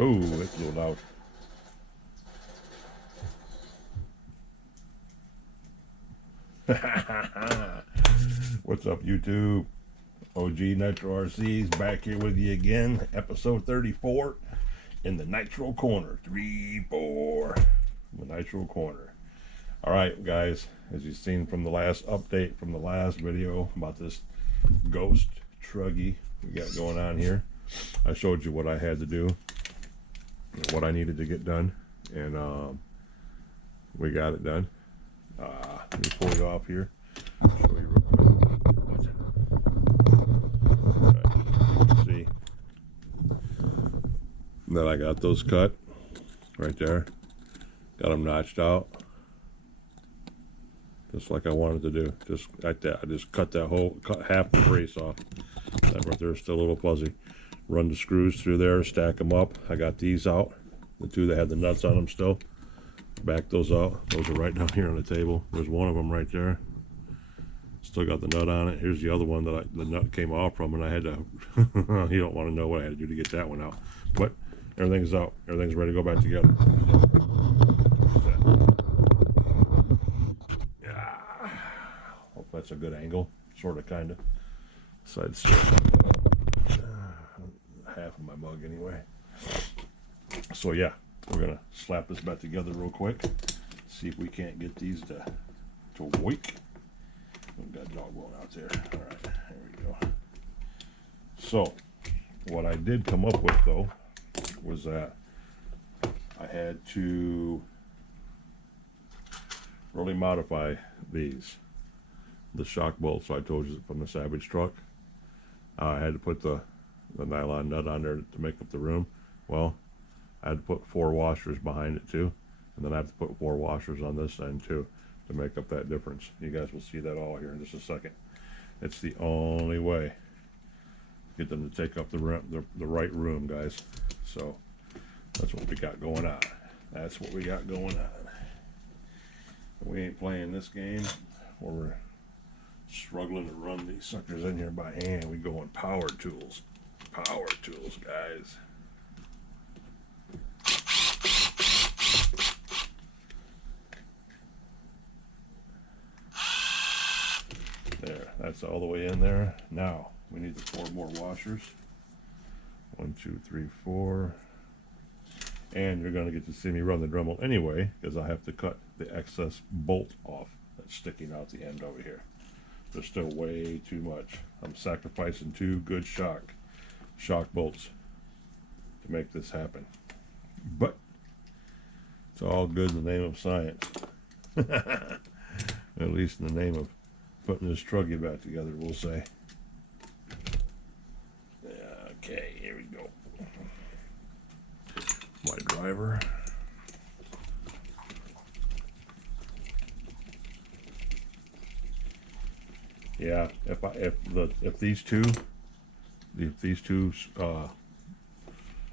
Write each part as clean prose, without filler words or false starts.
Oh, it's a little loud. What's up, YouTube? OG Nitro RC's back here with you again. Episode 34 in the Nitro Corner. 3-4. The Nitro Corner. Alright, guys, as you've seen from the last update from the last video about this ghost truggy we got going on here, I showed you what I had to do, what I needed to get done, and we got it done. Let me pull it off here. Show you real quick. Watch it. Right. See that I got those cut right there. Got them notched out, just like I wanted to do. Just like that. I just cut half the brace off. That right there is still a little fuzzy. Run the screws through there, stack them up. I got these out, the two that had the nuts on them still. Back those out. Those are right down here on the table. There's one of them right there. Still got the nut on it. Here's the other one that the nut came off from, and I had to. You don't want to know what I had to do to get that one out. But everything's out. Everything's ready to go back together. Yeah. Hope that's a good angle. Sort of, kind of. Side strip. Half of my mug anyway. So yeah. We're gonna slap this back together real quick. See if we can't get these to wake. We've got a dog going out there. All right, there we go. So, what I did come up with though was that I had to really modify the shock bolts I told you from the Savage truck. I had to put the nylon nut on there to make up the room. Well, I had to put 4 washers behind it too, and then I have to put 4 washers on this end too to make up that difference. You guys will see that all here in just a second. It's the only way to get them to take up the right room, guys. So that's what we got going on. That's what we got going on. We ain't playing this game where we're struggling to run these suckers in here by hand. We going power tools. Power tools, guys. There, that's all the way in there. Now we need the 4 more washers. 1, 2, 3, 4. And you're going to get to see me run the Dremel anyway, because I have to cut the excess bolt off that's sticking out the end over here. There's still way too much. I'm sacrificing 2 good shock bolts to make this happen. But it's all good in the name of science. At least in the name of putting this truggy back together, we'll say. Okay, here we go. My driver. Yeah, if these two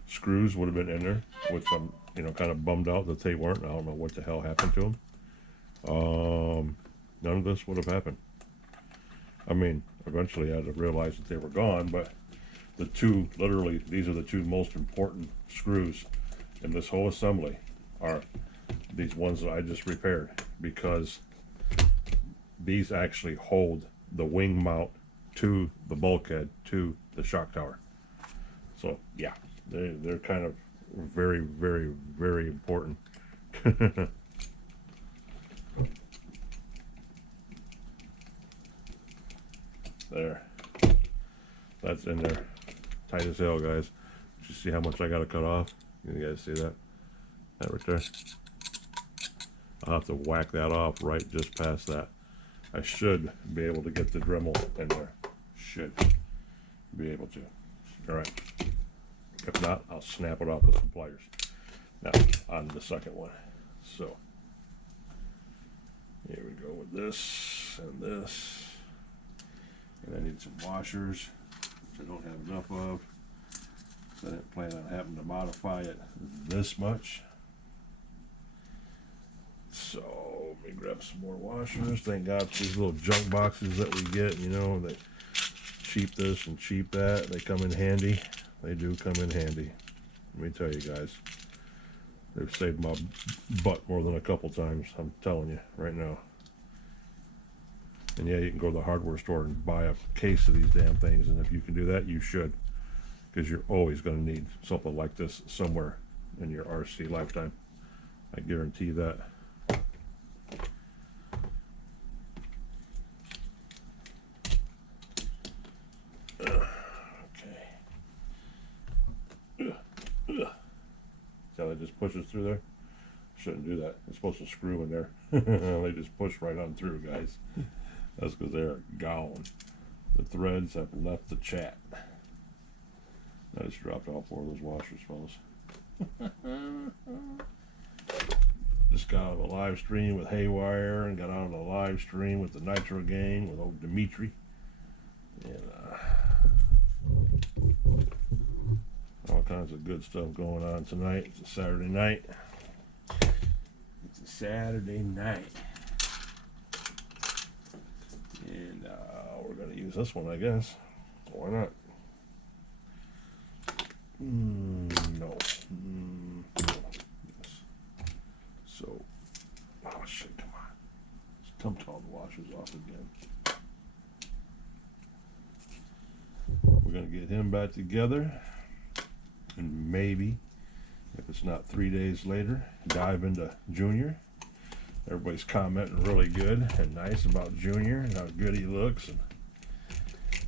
screws would have been in there, which I'm kind of bummed out that they weren't. I don't know what the hell happened to them. None of this would have happened. I mean, eventually I had to realize that they were gone, but the two, literally, these are the 2 most important screws in this whole assembly are these ones that I just repaired, because these actually hold the wing mount to the bulkhead to the shock tower. So yeah, they're kind of very, very, very important. There, that's in there, tight as hell, guys. You see how much I got to cut off? You guys see that? That right there. I'll have to whack that off right just past that. I should be able to get the Dremel in there. Should be able to. All right. If not, I'll snap it off with some pliers. Now, on the second one. So, here we go with this and this. And I need some washers, which I don't have enough of. So I didn't plan on having to modify it this much. So let me grab some more washers. Thank God for these little junk boxes that we get, they cheap this and cheap that. They come in handy. They do come in handy. Let me tell you guys, they've saved my butt more than a couple times. I'm telling you right now. And yeah, you can go to the hardware store and buy a case of these damn things, and if you can do that, you should, because you're always going to need something like this somewhere in your RC lifetime. I guarantee that. See how that just pushes through there? Shouldn't do that. It's supposed to screw in there. They just push right on through, guys. That's because they're gone. The threads have left the chat. I just dropped off 4 of those washers, fellas. Just got out of a live stream with Haywire and got out of a live stream with the Nitro gang with old Dimitri. And all kinds of good stuff going on tonight. It's a Saturday night. It's a Saturday night. And we're going to use this one, I guess. Why not? No. Yes. So, oh shit, come on. Let's dump all the washers off again. We're going to get him back together. And maybe, if it's not 3 days later, dive into Junior. Everybody's commenting really good and nice about Junior and how good he looks. And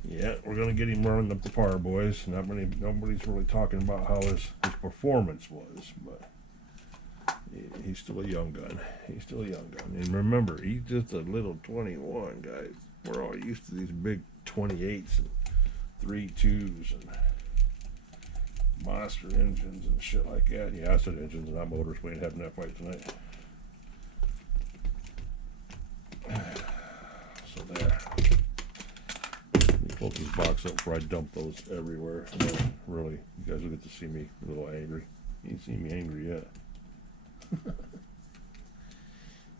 yeah, we're gonna get him running up the par, boys. Nobody's really talking about how his performance was, but he's still a young gun. He's still a young gun. And remember, he's just a little 21, guys. We're all used to these big 28s and 3.2s and monster engines and shit like that. Yeah, I said engines, not motors. We ain't having that fight tonight. So there. Let me pull this box up before I dump those everywhere. No, really, you guys will get to see me a little angry. You ain't seen me angry yet.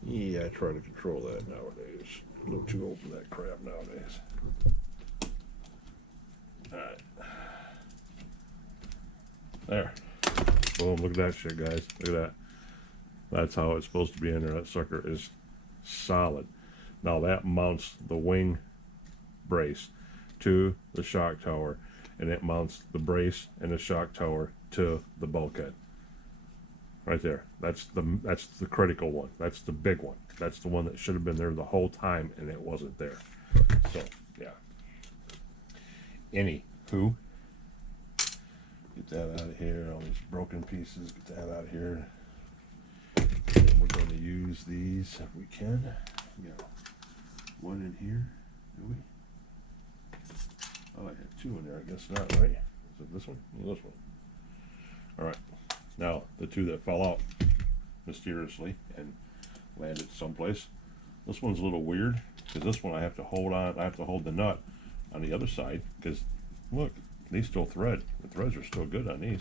Yeah, I try to control that nowadays. A little too old for that crap nowadays. Alright. There. Boom, look at that shit, guys. Look at that. That's how it's supposed to be in there. That sucker is solid. Now that mounts the wing brace to the shock tower, and it mounts the brace and the shock tower to the bulkhead. Right there. That's the critical one. That's the big one. That's the one that should have been there the whole time, and it wasn't there. So, yeah. Anywho, get that out of here. All these broken pieces, get that out of here. And we're going to use these if we can. We got one in here, do we? Oh, I had 2 in there. I guess not, right? Is it this one? No, this one. All right. Now, the 2 that fell out mysteriously and landed someplace. This one's a little weird because this one I have to hold on. I have to hold the nut on the other side because look, these still thread. The threads are still good on these.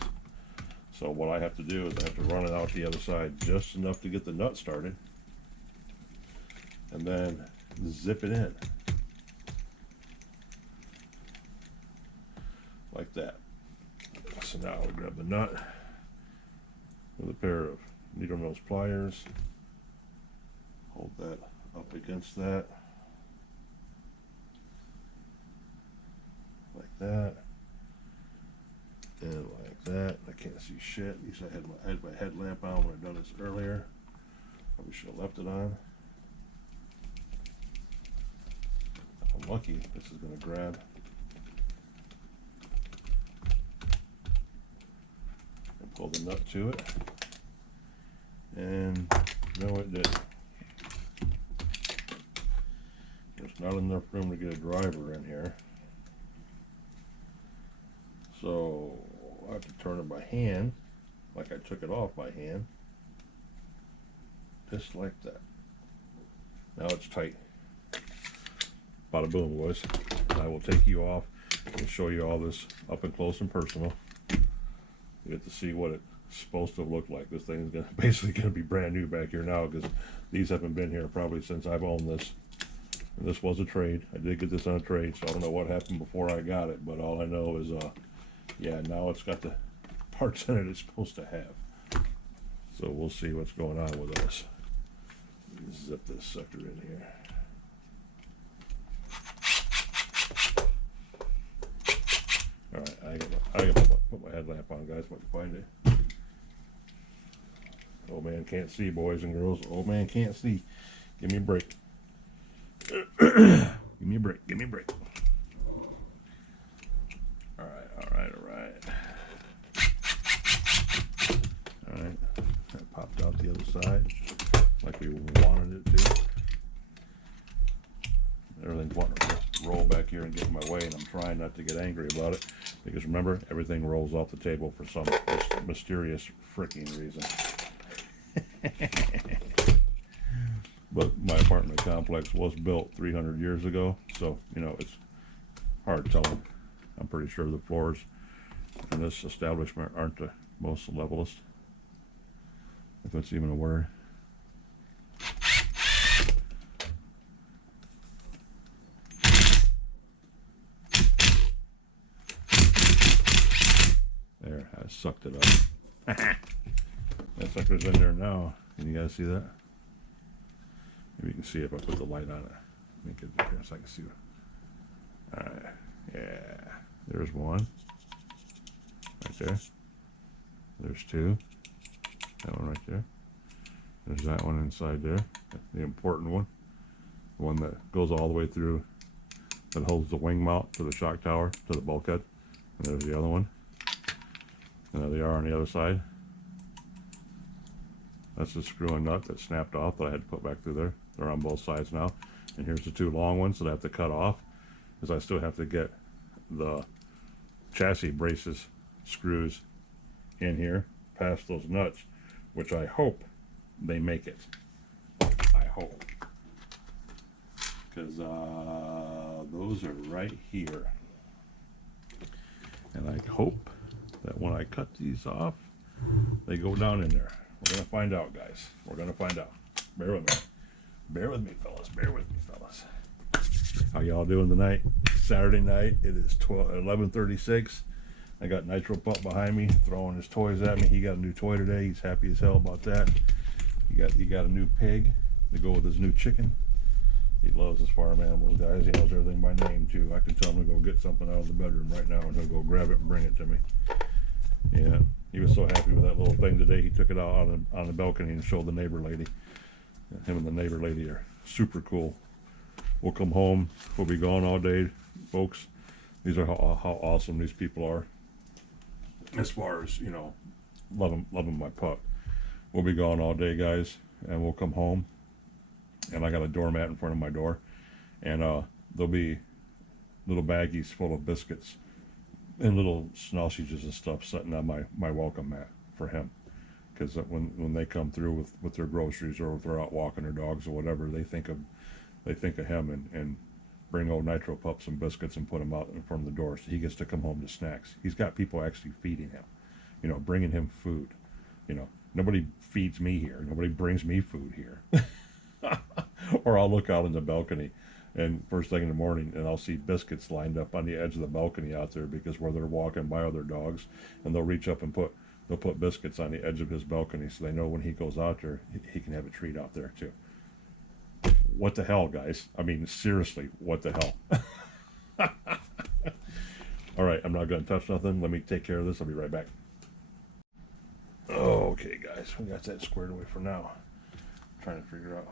So what I have to do is I have to run it out the other side just enough to get the nut started, and then zip it in like that. So now I'll grab the nut with a pair of needle nose pliers, hold that up against that like that and like that. I can't see shit. At least I had my headlamp on when I done this earlier. Probably should have left it on. If I'm lucky, this is going to grab and pull the nut to it. And no, it didn't. There's not enough room to get a driver in here. So I have to turn it by hand, like I took it off by hand. Just like that. Now it's tight. Bada boom, boys. I will take you off and show you all this up and close and personal. You get to see what it's supposed to look like. This thing's basically going to be brand new back here now because these haven't been here probably since I've owned this. And this was a trade. I did get this on a trade, so I don't know what happened before I got it, but all I know is, yeah, now it's got the parts in it it's supposed to have. So we'll see what's going on with this. Zip this sucker in here. All right, I gotta put my headlamp on, guys. If I can find it. Old man can't see, boys and girls. Old man can't see. Give me a break. Give me a break. Give me a break. All right. All right. That popped out the other side like we wanted it to. Everything's wanting to roll back here and get in my way, and I'm trying not to get angry about it because remember, everything rolls off the table for some mysterious freaking reason. But my apartment complex was built 300 years ago, so you know it's hard telling. I'm pretty sure the floors in this establishment aren't the most levelest, if that's even a word. There, I sucked it up. That sucker's in there now. Can you guys see that? Maybe you can see if I put the light on it. Make it here so I can see it. Alright, yeah. There's one. Right there. There's two. That one right there. There's that one inside there. The important one. The one that goes all the way through, that holds the wing mount to the shock tower, to the bulkhead. And there's the other one. And there they are on the other side. That's the screw and nut that snapped off that I had to put back through there. They're on both sides now. And here's the two long ones that I have to cut off, because I still have to get the chassis braces screws in here past those nuts, which I hope they make it. I hope. Because those are right here. And I hope that when I cut these off, they go down in there. We're going to find out, guys. We're going to find out. Bear with me. Bear with me, fellas. Bear with me, fellas. How y'all doing tonight? Saturday night. It is 11:36. I got Nitro Pup behind me throwing his toys at me. He got a new toy today. He's happy as hell about that. He got a new pig to go with his new chicken. He loves his farm animals, guys. He knows everything by name, too. I can tell him to go get something out of the bedroom right now, and he'll go grab it and bring it to me. Yeah, he was so happy with that little thing today. He took it out on the balcony and showed the neighbor lady. Him and the neighbor lady are super cool. We'll come home. We'll be gone all day, folks. These are how awesome these people are. As far as, you know, loving my pup. We'll be gone all day, guys, and we'll come home. And I got a doormat in front of my door, and there'll be little baggies full of biscuits and little sausages and stuff sitting on my welcome mat for him, because when they come through with their groceries, or if they're out walking their dogs or whatever, they think of him and bring old Nitro Pup some biscuits and put them out in front of the door, so he gets to come home to snacks. He's got people actually feeding him, you know, bringing him food. You know, nobody feeds me here. Nobody brings me food here. Or I'll look out on the balcony, and first thing in the morning, and I'll see biscuits lined up on the edge of the balcony out there, because where they're walking by other dogs, and they'll reach up and they'll put biscuits on the edge of his balcony, so they know when he goes out there, he can have a treat out there too. What the hell, guys? I mean, seriously, what the hell? All right, I'm not going to touch nothing. Let me take care of this. I'll be right back. Okay, guys, we got that squared away for now. I'm trying to figure out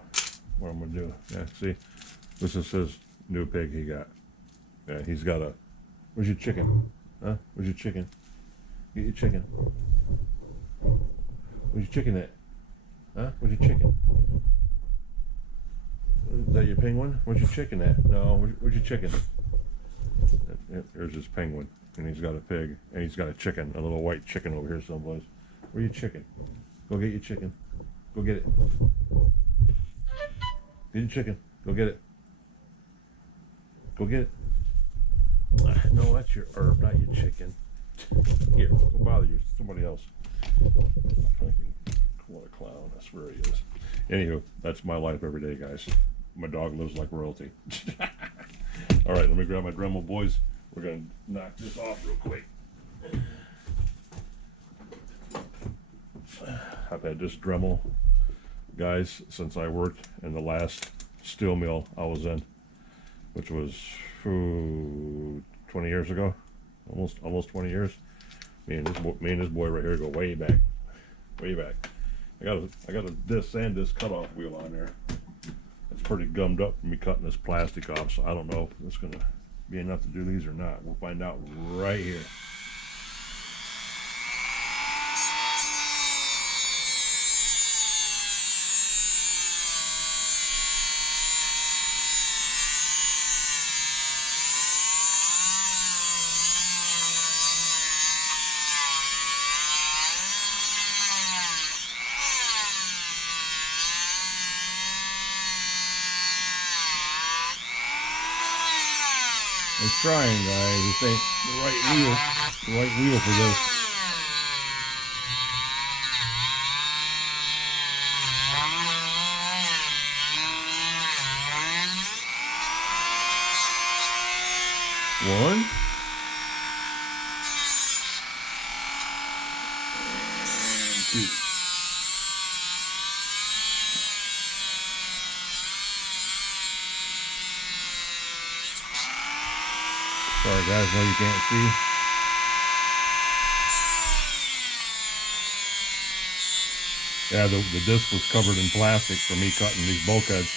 what I'm going to do. Yeah, see, this is his new pig he got. Yeah, he's got a... Where's your chicken? Huh? Where's your chicken? Get your chicken. Where's your chicken at? Huh? Where's your chicken? Is that your penguin? Where's your chicken at? No, where's your chicken? There's his penguin, and he's got a pig, and he's got a chicken, a little white chicken over here someplace. Where's your chicken? Go get your chicken. Go get it. Get your chicken. Go get it. Go get it. No, that's your herb, not your chicken. Here, go bother somebody else. What a clown. I swear he is. Anywho, that's my life every day, guys. My dog lives like royalty. All right, let me grab my Dremel, boys. We're going to knock this off real quick. I've had this Dremel, guys, since I worked in the last steel mill I was in, which was 20 years ago, almost 20 years. Me and this boy right here go way back, way back. I got a disc cutoff wheel on there. It's pretty gummed up from me cutting this plastic off, so I don't know if it's gonna be enough to do these or not. We'll find out right here. It's trying, guys. This ain't the right wheel for this. One. And two. Sorry guys, no you can't see. Yeah, the disc was covered in plastic for me cutting these bulkheads.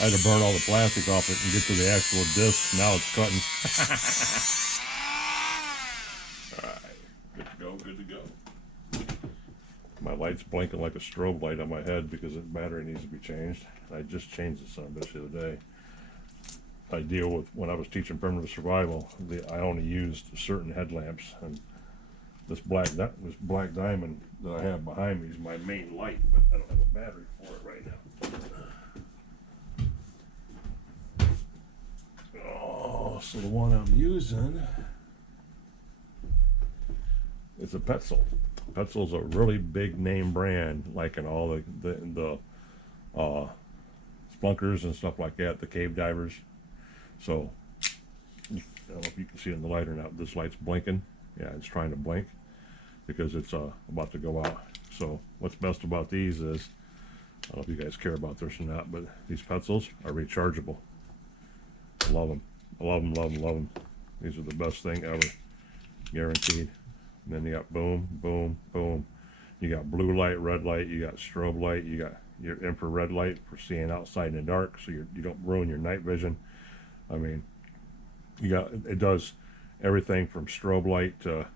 I had to burn all the plastic off it and get to the actual disc. Now it's cutting. Alright, good to go. My light's blinking like a strobe light on my head because the battery needs to be changed. I just changed the son of a bitch the other day. I deal with, when I was teaching primitive survival, I only used certain headlamps, and this black diamond that I have behind me is my main light, but I don't have a battery for it right now. Oh, so the one I'm using is a Petzl. Petzl's a really big name brand, like in all the splunkers and stuff like that, the cave divers. So, I don't know if you can see it in the light or not. This light's blinking. Yeah, it's trying to blink because it's about to go out. So, what's best about these is, I don't know if you guys care about this or not, but these Petzls are rechargeable. I love them. I love them, love them, love them. These are the best thing ever. Guaranteed. And then you got boom, boom, boom. You got blue light, red light, you got strobe light, you got your infrared light for seeing outside in the dark so you don't ruin your night vision. I mean, it does everything from strobe light to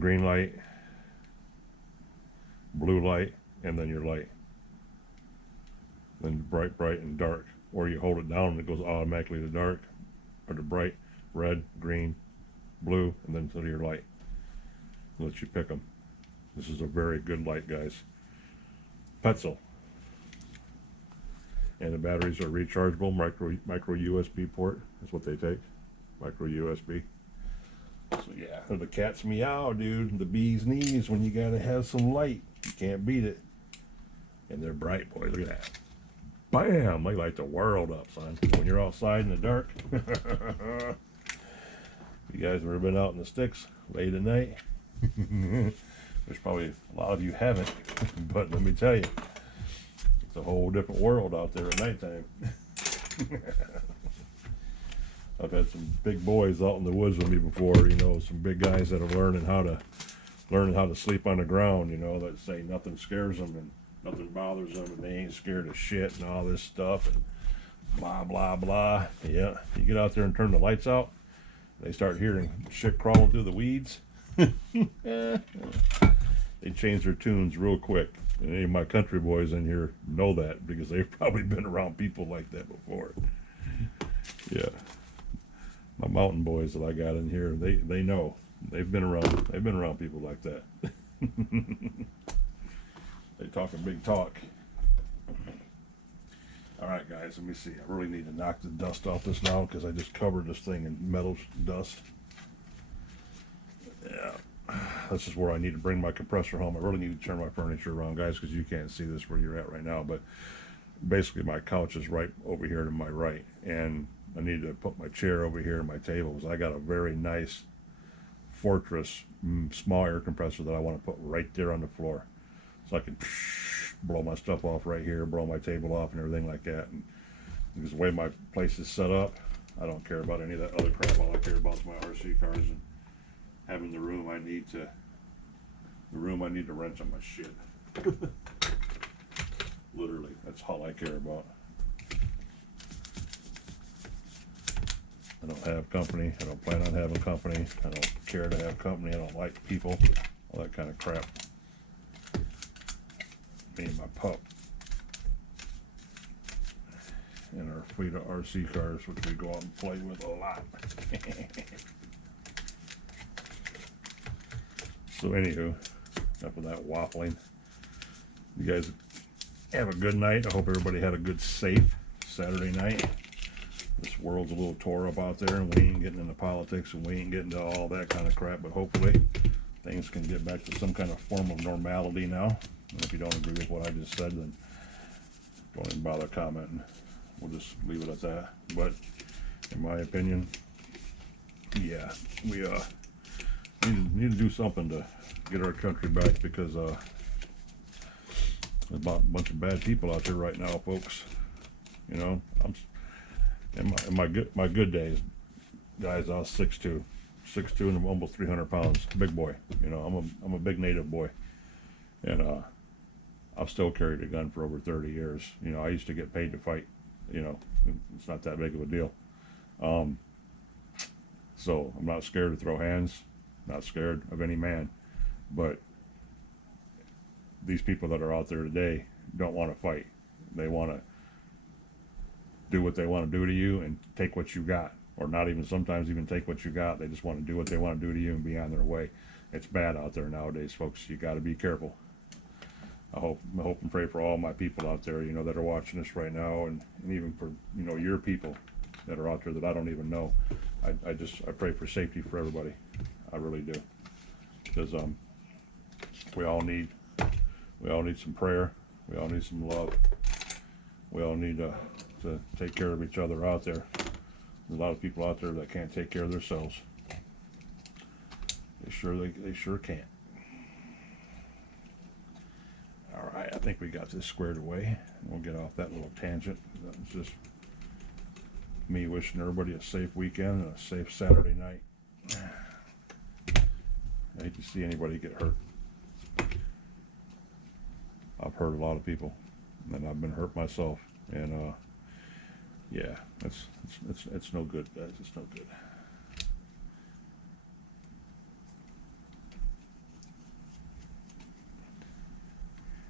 green light, blue light, and then your light. Then bright, and dark. Or you hold it down and it goes automatically to dark, or to bright, red, green, blue, and then to your light. It lets you pick them. This is a very good light, guys. Petzl. And the batteries are rechargeable, micro USB port is what they take, micro USB. So yeah, the cat's meow, dude. The bee's knees when you gotta have some light. You can't beat it. And they're bright, boy. Look at that. Bam! They light the world up, son. When you're outside in the dark. You guys ever been out in the sticks late at night? There's probably a lot of you haven't, but let me tell you. It's a whole different world out there at nighttime. I've had some big boys out in the woods with me before, you know, some big guys that are learning how to sleep on the ground, you know, that say nothing scares them and nothing bothers them and they ain't scared of shit and all this stuff and blah, blah, blah. Yeah, you get out there and turn the lights out, they start hearing shit crawling through the weeds. They change their tunes real quick. And any of my country boys in here know that because they've probably been around people like that before. Yeah. My mountain boys that I got in here, they know. They've been around people like that. They talk a big talk. Alright guys, let me see. I really need to knock the dust off this now because I just covered this thing in metal dust. Yeah. This is where I need to bring my compressor home. I really need to turn my furniture around, guys, because you can't see this where you're at right now. But basically, my couch is right over here to my right, and I need to put my chair over here and my table. So I got a very nice fortress small air compressor that I want to put right there on the floor, so I can blow my stuff off right here, blow my table off and everything like that. And because the way my place is set up, I don't care about any of that other crap. All I care about is my RC cars and having the room I need to wrench on my shit. Literally, that's all I care about. I don't have company. I don't plan on having company. I don't care to have company. I don't like people. All that kind of crap. Me and my pup. And our fleet of RC cars, which we go out and play with a lot. So anywho, enough of that waffling. You guys have a good night. I hope everybody had a good, safe Saturday night. This world's a little tore up out there, and we ain't getting into politics, and we ain't getting to all that kind of crap, but hopefully things can get back to some kind of form of normality now. And if you don't agree with what I just said, then don't even bother commenting. We'll just leave it at that. But in my opinion, yeah, we need to do something to get our country back, because there's a bunch of bad people out there right now, folks. You know, I'm in my good days, guys, I was 6'2", and almost 300 pounds, big boy. You know, I'm a big native boy, and I've still carried a gun for over 30 years. You know, I used to get paid to fight. You know, it's not that big of a deal. So I'm not scared to throw hands, not scared of any man. But these people that are out there today don't want to fight. They want to do what they want to do to you and take what you got, or not even sometimes even take what you got. They just want to do what they want to do to you and be on their way. It's bad out there nowadays, folks. You got to be careful. I hope and pray for all my people out there, you know, that are watching this right now, and even for, you know, your people that are out there that I don't even know. I pray for safety for everybody. I really do, because we all need some prayer. We all need some love. We all need to take care of each other out there. There's a lot of people out there that can't take care of themselves. They sure can't. All right, I think we got this squared away. We'll get off that little tangent. That was just me wishing everybody a safe weekend and a safe Saturday night. I hate to see anybody get hurt. I've hurt a lot of people, and I've been hurt myself. And yeah, it's no good, guys. It's no good.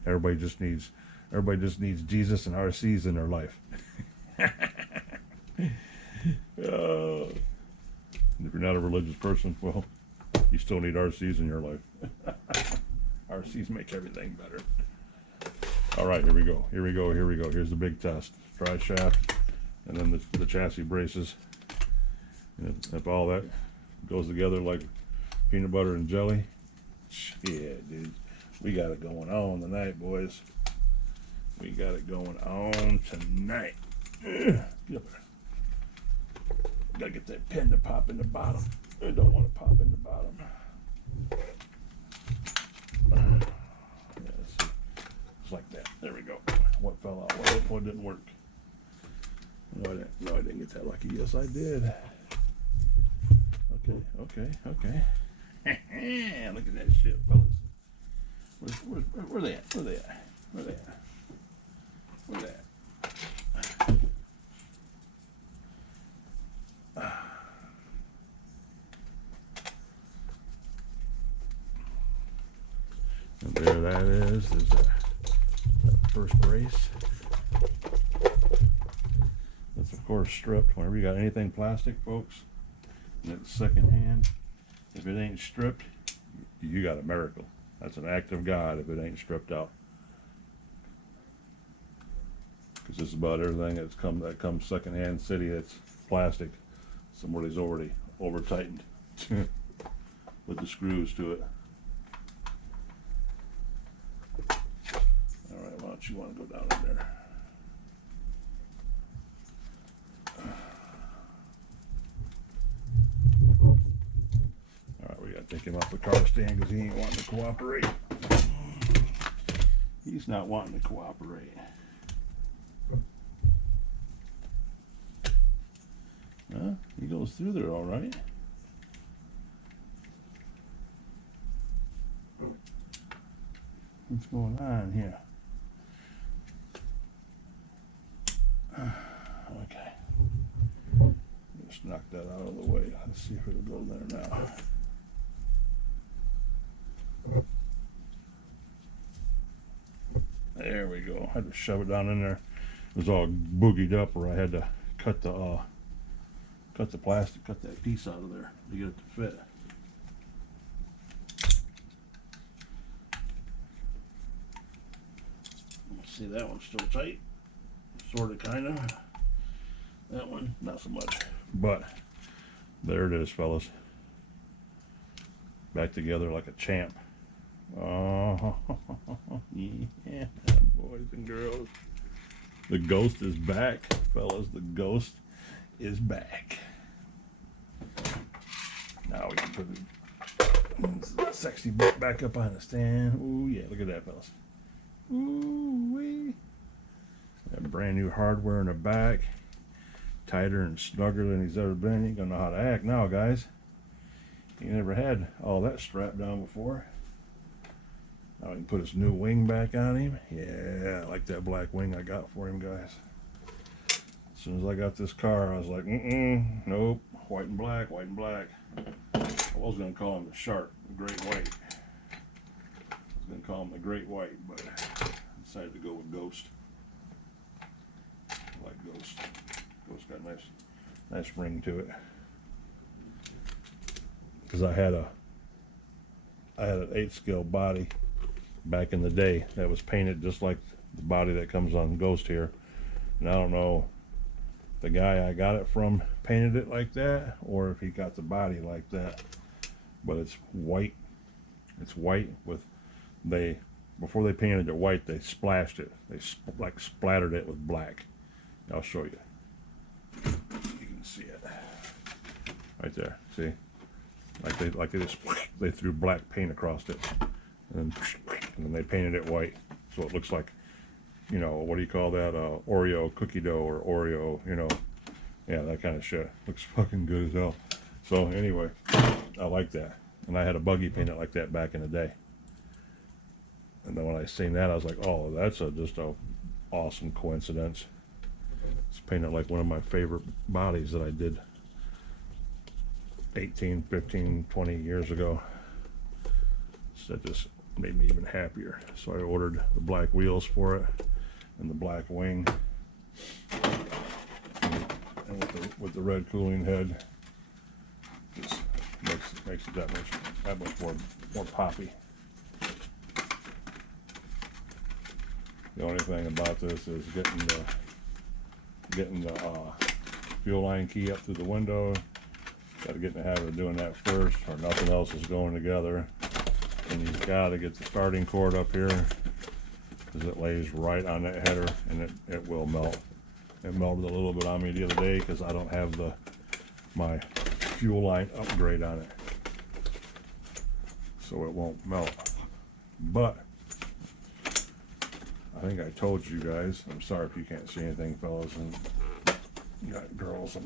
Everybody just needs Jesus and RCs in their life. If you're not a religious person, well, you still need RCs in your life. RCs make everything better. All right, here we go. Here's the big test. Tri shaft, and then the chassis braces. And if all that goes together like peanut butter and jelly, shit, dude. We got it going on tonight, boys. We got it going on tonight. Gotta get that pin to pop in the bottom. I don't want to pop in the bottom. Yeah, it's like that. There we go. What fell out? What didn't work? No, I didn't get that lucky. Yes, I did. Okay. Look at that shit, fellas. Where they at? Where they at? And there that is. There's that first brace. That's of course stripped. Whenever you got anything plastic, folks, and it's second hand, if it ain't stripped, you got a miracle. That's an act of God if it ain't stripped out. Because this is about everything that comes secondhand city that's plastic. Somebody's already over tightened with the screws to it. All right, why don't you want to go down in there? All right, we got car stand because he ain't wanting to cooperate. He's not wanting to cooperate. He goes through there all right. What's going on here? Okay. Just knock that out of the way. Let's see if it'll go there now. There we go. I had to shove it down in there. It was all boogied up, where I had to cut the plastic, cut that piece out of there to get it to fit. See, that one's still tight, sort of, kind of. That one, not so much. But there it is, fellas. Back together like a champ. Oh, yeah, boys and girls. The ghost is back, fellas. The ghost is back. Now we can put the sexy butt back up on the stand. Ooh, yeah, look at that, fellas. Ooh, wee. That brand new hardware in the back. Tighter and snugger than he's ever been. You ain't gonna know how to act now, guys. He never had all that strapped down before. Now we can put his new wing back on him. Yeah, I like that black wing I got for him, guys. As soon as I got this car, I was like, nope, white and black, white and black. I was gonna call him the shark, the great white. I was gonna call him the great white, but I decided to go with ghost. I like ghost. Ghost got a nice ring to it. Because I had an 8 scale body back in the day that was painted just like the body that comes on Ghost here, and I don't know if the guy I got it from painted it like that or if he got the body like that, but it's white. It's white with, before they painted it white, they splashed it, they like splattered it with black. I'll show you. You can see it right there. See, like they threw black paint across it, and then they painted it white, so it looks like, you know, what do you call that? Oreo cookie dough or Oreo, you know, yeah, that kind of shit. Looks fucking good as hell. So anyway, I like that, and I had a buggy painted like that back in the day. And then when I seen that, I was like, oh, that's just a awesome coincidence. It's painted like one of my favorite bodies that I did 18, 15, 20 years ago. So that just made me even happier. So I ordered the black wheels for it and the black wing, and with the red cooling head, just makes it that much more poppy. The only thing about this is getting the fuel line key up through the window. Got to get in the habit of doing that first, or nothing else is going together. And you've got to get the starting cord up here, because it lays right on that header, and it will melt. It melted a little bit on me the other day because I don't have my fuel line upgrade on it, so it won't melt. But I think I told you guys, I'm sorry if you can't see anything, fellas and girls,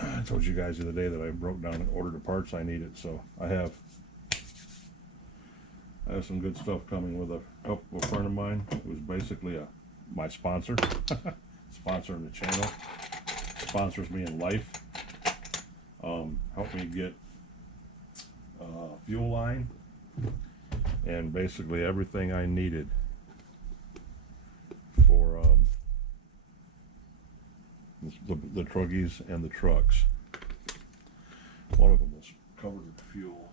I told you guys the other day that I broke down and ordered the parts I needed, so I have some good stuff coming with a friend of mine who's basically my sponsor, sponsor in the channel, sponsors me in life, helped me get fuel line and basically everything I needed for the truggies and the trucks. One of them was covered with fuel.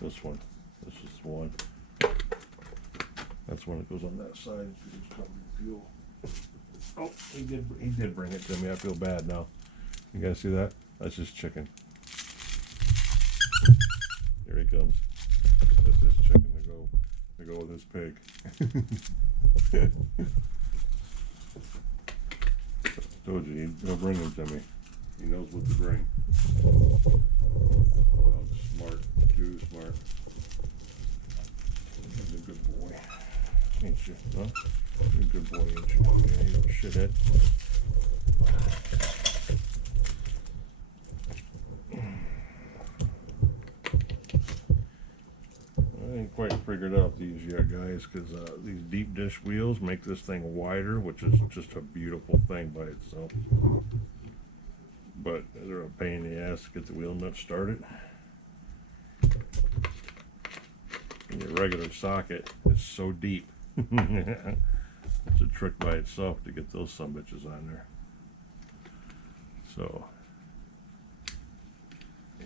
This is the one. That's one that goes on that side. It's covered with fuel. Oh, he did bring it to me. I feel bad now. You guys see that? That's just chicken. Here he comes. That's his chicken to go with his pig. Told you he'll bring them to me. He knows what to bring. Well, smart, too smart. He's a good boy, ain't you? Huh? You're a good boy, ain't you? Yeah, you're a shithead. I ain't quite figured out these yet, guys, because these deep dish wheels make this thing wider, which is just a beautiful thing by itself. But they're a pain in the ass to get the wheel nut started. And your regular socket is so deep. It's a trick by itself to get those sumbitches on there. So,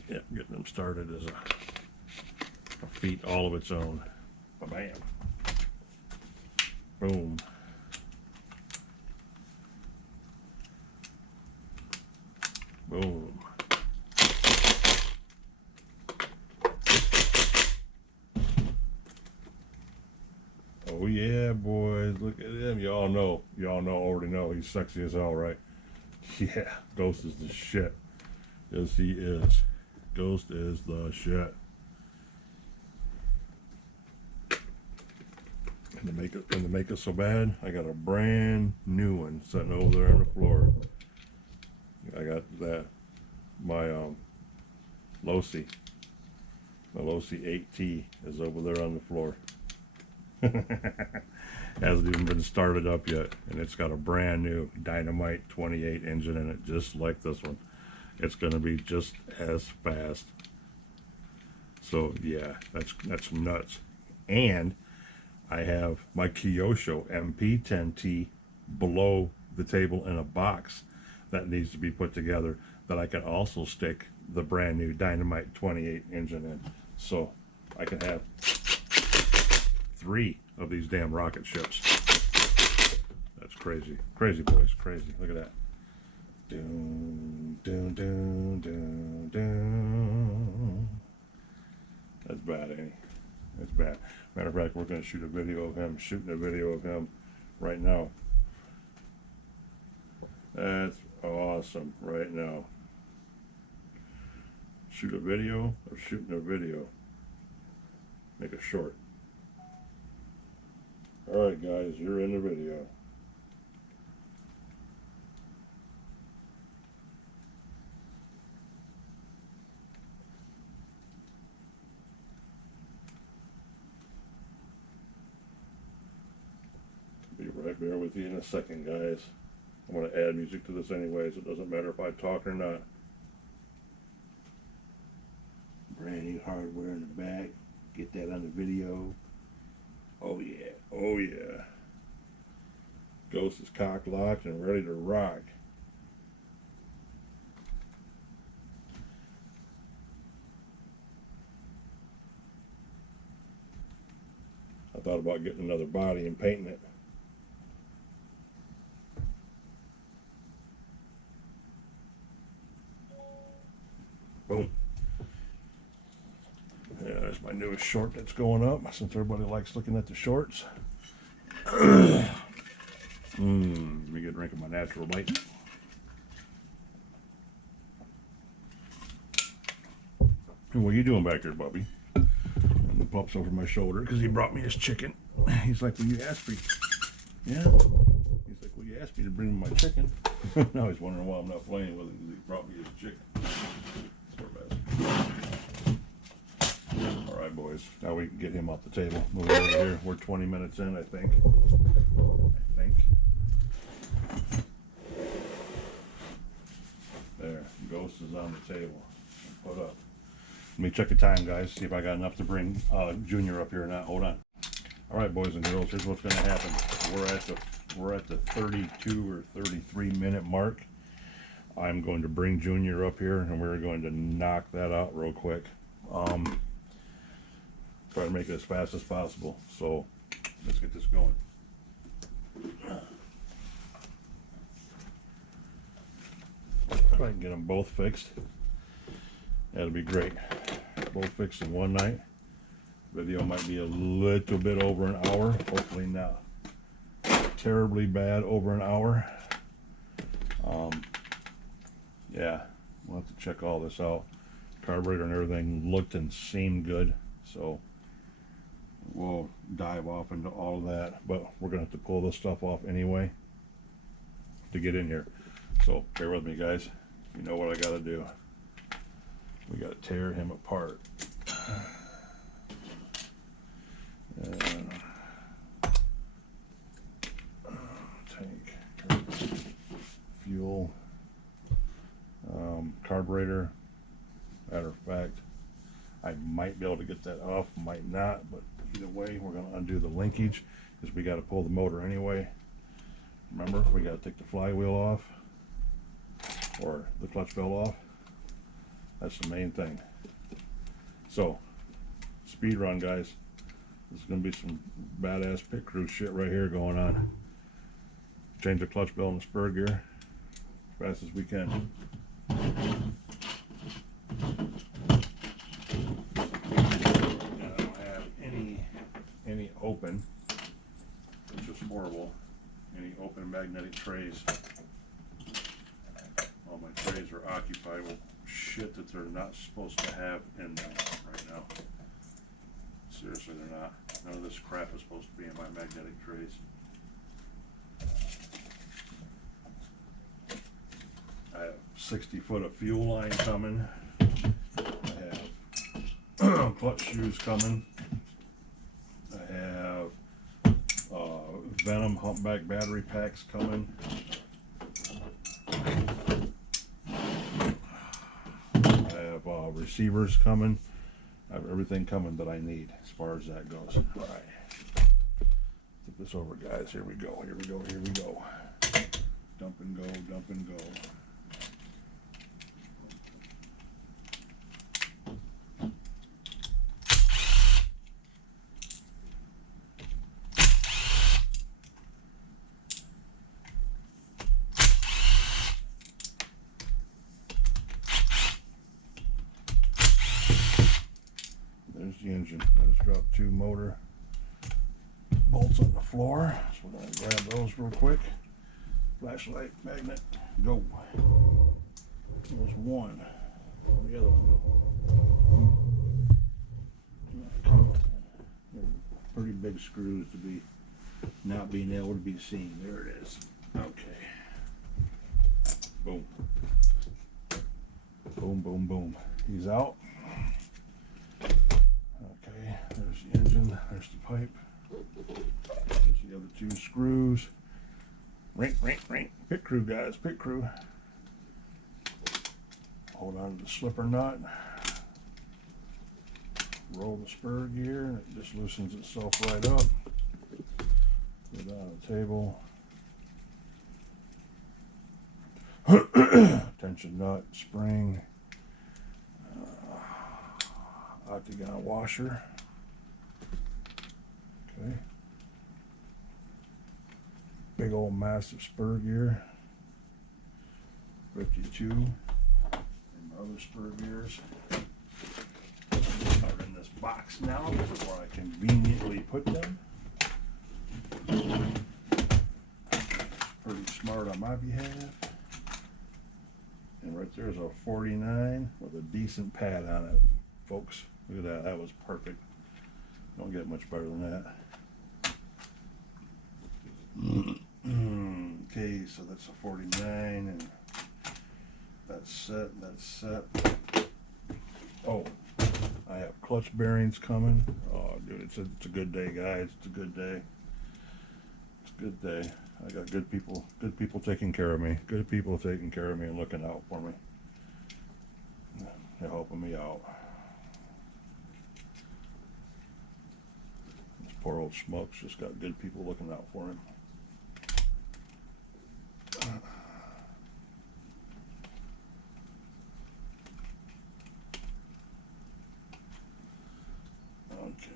yeah, getting them started is a feat all of its own. Bam. Boom. Boom. Oh yeah, boys, look at him. Y'all already know he's sexy as hell, right? Yeah, Ghost is the shit. Yes, he is. Ghost is the shit. And to make it so bad, I got a brand new one sitting over there on the floor. I got my Losi 8T is over there on the floor. Hasn't even been started up yet, and it's got a brand new Dynamite 28 engine in it, just like this one. It's going to be just as fast. So yeah, that's nuts. And I have my Kyosho MP10T below the table in a box that needs to be put together, that I can also stick the brand new Dynamite 28 engine in. So I can have 3 of these damn rocket ships. That's crazy. Crazy, boys. Crazy. Look at that. Doom, doom, doom, doom, doom. That's bad, ain't it? That's bad. Matter of fact, we're going to shoot a video of him, shooting a video of him right now. That's awesome right now. Shoot a video of shooting a video. Make it short. Alright guys, you're in the video. Be right there with you in a second, guys. I'm going to add music to this anyways. It doesn't matter if I talk or not. Brand new hardware in the back. Get that on the video. Oh yeah, oh yeah. Ghost is cock locked and ready to rock. I thought about getting another body and painting it. Boom. Yeah, that's my newest short that's going up, since everybody likes looking at the shorts. Let me get a drink of my natural light. And what are you doing back there, Bubby? And the pup's over my shoulder because he brought me his chicken. He's like, well, you asked me. Yeah. He's like, well, you asked me to bring my chicken. Now he's wondering why I'm not playing with him because he brought me his chicken. All right, boys. Now we can get him off the table. Move over here. We're 20 minutes in, I think. There. Ghost is on the table. Put up. Let me check the time, guys. See if I got enough to bring Junior up here or not. Hold on. All right, boys and girls. Here's what's going to happen. We're at the 32 or 33 minute mark. I'm going to bring Junior up here, and we're going to knock that out real quick. Try to make it as fast as possible. So let's get this going. If I can get them both fixed, that'll be great. Both fixed in one night. Video might be a little bit over an hour. Hopefully not terribly bad over an hour. Yeah, we'll have to check all this out. Carburetor and everything looked and seemed good, so we'll dive off into all of that, but we're gonna have to pull this stuff off anyway to get in here. So bear with me, guys. You know what I gotta do. We gotta tear him apart. Tank, fuel, carburetor. Matter of fact, I might be able to get that off, might not, but either way, we're gonna undo the linkage because we gotta pull the motor anyway. Remember, we gotta take the flywheel off or the clutch belt off. That's the main thing. So, speed run, guys. This is gonna be some badass pit crew shit right here going on. Change the clutch belt and the spur gear as fast as we can. I don't have any open, which is horrible. Any open magnetic trays. All my trays are occupied with shit that they're not supposed to have in them right now. Seriously, they're not. None of this crap is supposed to be in my magnetic trays. I have 60 foot of fuel line coming. I have clutch shoes coming. I have Venom humpback battery packs coming. I have receivers coming. I have everything coming that I need as far as that goes. All right. Flip this over, guys. Here we go. Here we go. Here we go. Dump and go. Dump and go. There's the engine. I just dropped 2 motor bolts on the floor, so we're going to grab those real quick. Flashlight, magnet, go. There's one. Where'd the other one go? They're pretty big screws to be not being able to be seen. There it is. Okay. Boom. Boom, boom, boom. He's out. Okay, there's the engine, there's the pipe, there's the other 2 screws. Ring, ring, ring. Pit crew, guys, pit crew. Hold on to the slipper nut. Roll the spur gear, and it just loosens itself right up. Put it on the table. Tension nut, spring. Octagon washer. Okay. Big old massive spur gear. 52. And my other spur gears are in this box now where I conveniently put them. Pretty smart on my behalf. And right there's a 49 with a decent pad on it, folks. Look at that, that was perfect. Don't get much better than that. Okay, so that's a 49, and that's set. Oh, I have clutch bearings coming. Oh, dude, it's a good day, guys. It's a good day. It's a good day. I got good people taking care of me. Good people taking care of me and looking out for me. They're helping me out. This poor old schmuck's just got good people looking out for him. Okay.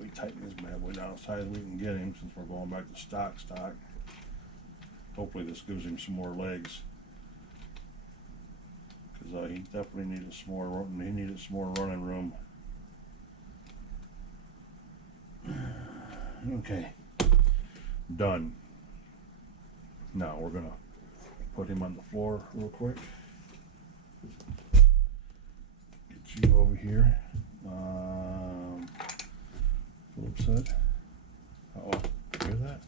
We tighten this bad boy down as tight as we can get him, since we're going back to stock. Hopefully this gives him some more legs, because he definitely needed some more. He needed some more running room. Okay, done. Now we're gonna put him on the floor real quick. Get you over here. Phillips head. Uh-oh, hear that?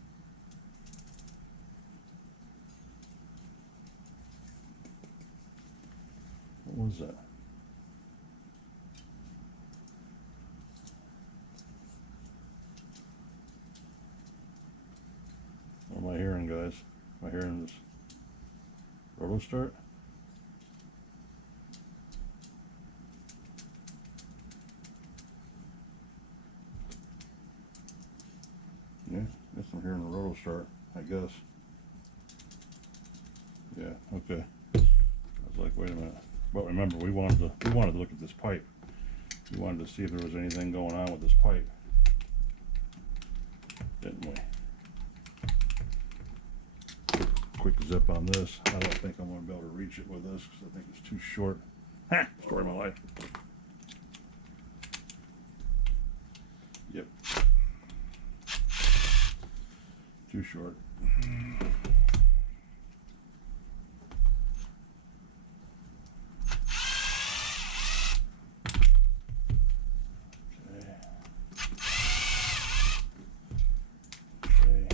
What was that? What am I hearing, guys? Am I hearing this roto start? Yeah, guess I'm hearing the roto start, I guess. Yeah, okay. I was like, wait a minute. But remember, we wanted to look at this pipe. We wanted to see if there was anything going on with this pipe, didn't we? Quick zip on this. I don't think I'm going to be able to reach it with this because I think it's too short. Ha! Story of my life. Yep. Too short. Okay.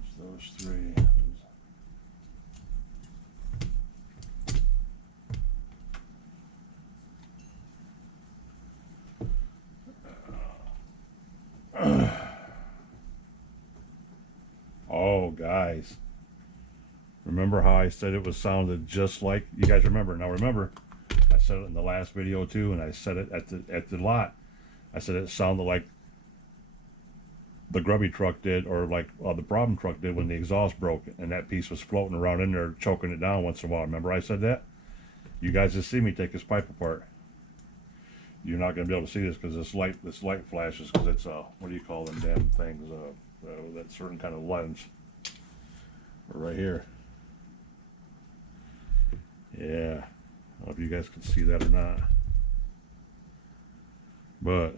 It's those three. Oh, guys. Remember how I said it was sounded just like, you guys remember? Now remember, I said it in the last video too, and I said it at the lot. I said it sounded like the grubby truck did, or like the problem truck did when the exhaust broke and that piece was floating around in there, choking it down once in a while. Remember I said that? You guys just see me take this pipe apart. You're not going to be able to see this because this light flashes because it's what do you call them damn things? That certain kind of lens. Right here. Yeah, I don't know if you guys can see that or not, but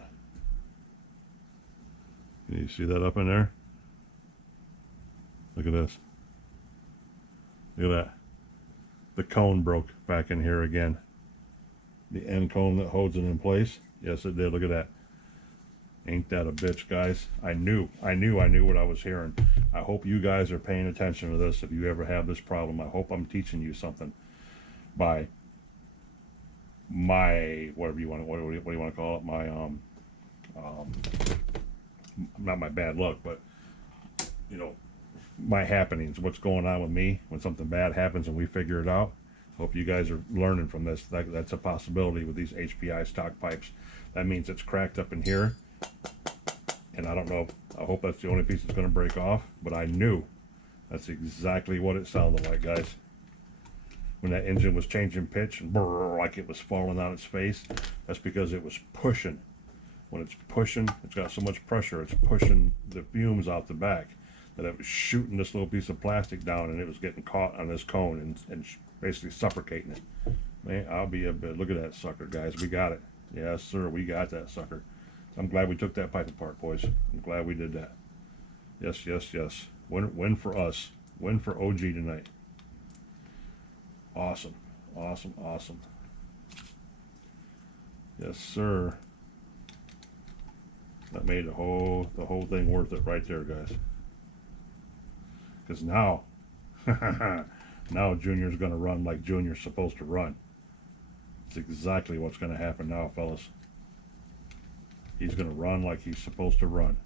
can you see that up in there? Look at this. Look at that. The cone broke back in here again. The end cone that holds it in place. Yes, it did. Look at that. Ain't that a bitch, guys? I knew what I was hearing. I hope you guys are paying attention to this. If you ever have this problem, I hope I'm teaching you something by my, whatever you want, what do you want to call it? My not my bad luck, but you know, my happenings, what's going on with me when something bad happens and we figure it out. Hope you guys are learning from this. That's a possibility with these HPI stock pipes. That means it's cracked up in here, and I don't know, I hope that's the only piece that's going to break off, but I knew that's exactly what it sounded like, guys. When that engine was changing pitch and brrr, like it was falling on its face, that's because it was pushing. When it's pushing, it's got so much pressure, it's pushing the fumes out the back, that it was shooting this little piece of plastic down, and it was getting caught on this cone and basically suffocating it. Man, I'll be a bit. Look at that sucker, guys. We got it. Yes, sir, we got that sucker. I'm glad we took that pipe apart, boys. I'm glad we did that. Yes, yes, yes. Win for us. Win for OG tonight. Awesome, awesome, awesome. Yes, sir. That made the whole thing worth it right there, guys. Because now, now Junior's going to run like Junior's supposed to run. It's exactly what's going to happen now, fellas. He's going to run like he's supposed to run.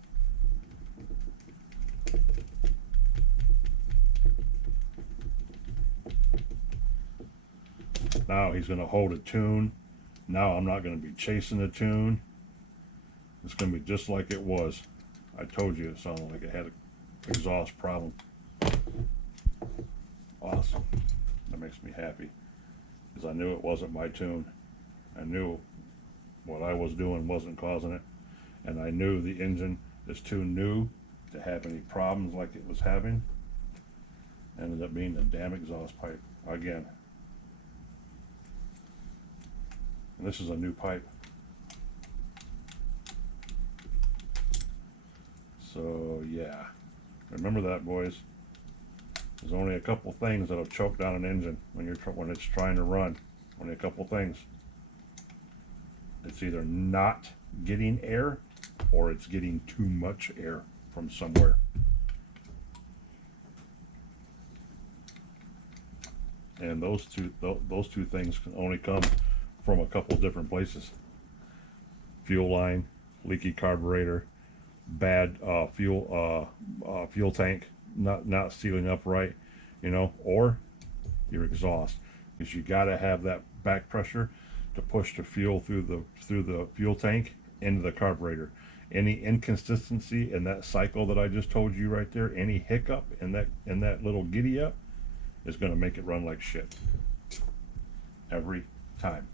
Now he's going to hold a tune. Now I'm not going to be chasing the tune. It's going to be just like it was. I told you it sounded like it had an exhaust problem. Awesome. That makes me happy, because I knew it wasn't my tune. I knew what I was doing wasn't causing it, and I knew the engine is too new to have any problems like it was having. Ended up being the damn exhaust pipe again. And this is a new pipe. So yeah, remember that, boys. There's only a couple things that'll choke down an engine when it's trying to run. Only a couple things. It's either not getting air or it's getting too much air from somewhere. And those two things can only come from a couple different places. Fuel line, leaky carburetor, bad fuel tank not sealing up right, you know, or your exhaust, because you got to have that back pressure to push the fuel through the fuel tank into the carburetor. Any inconsistency in that cycle that I just told you right there, any hiccup in that little giddy up, is going to make it run like shit every time.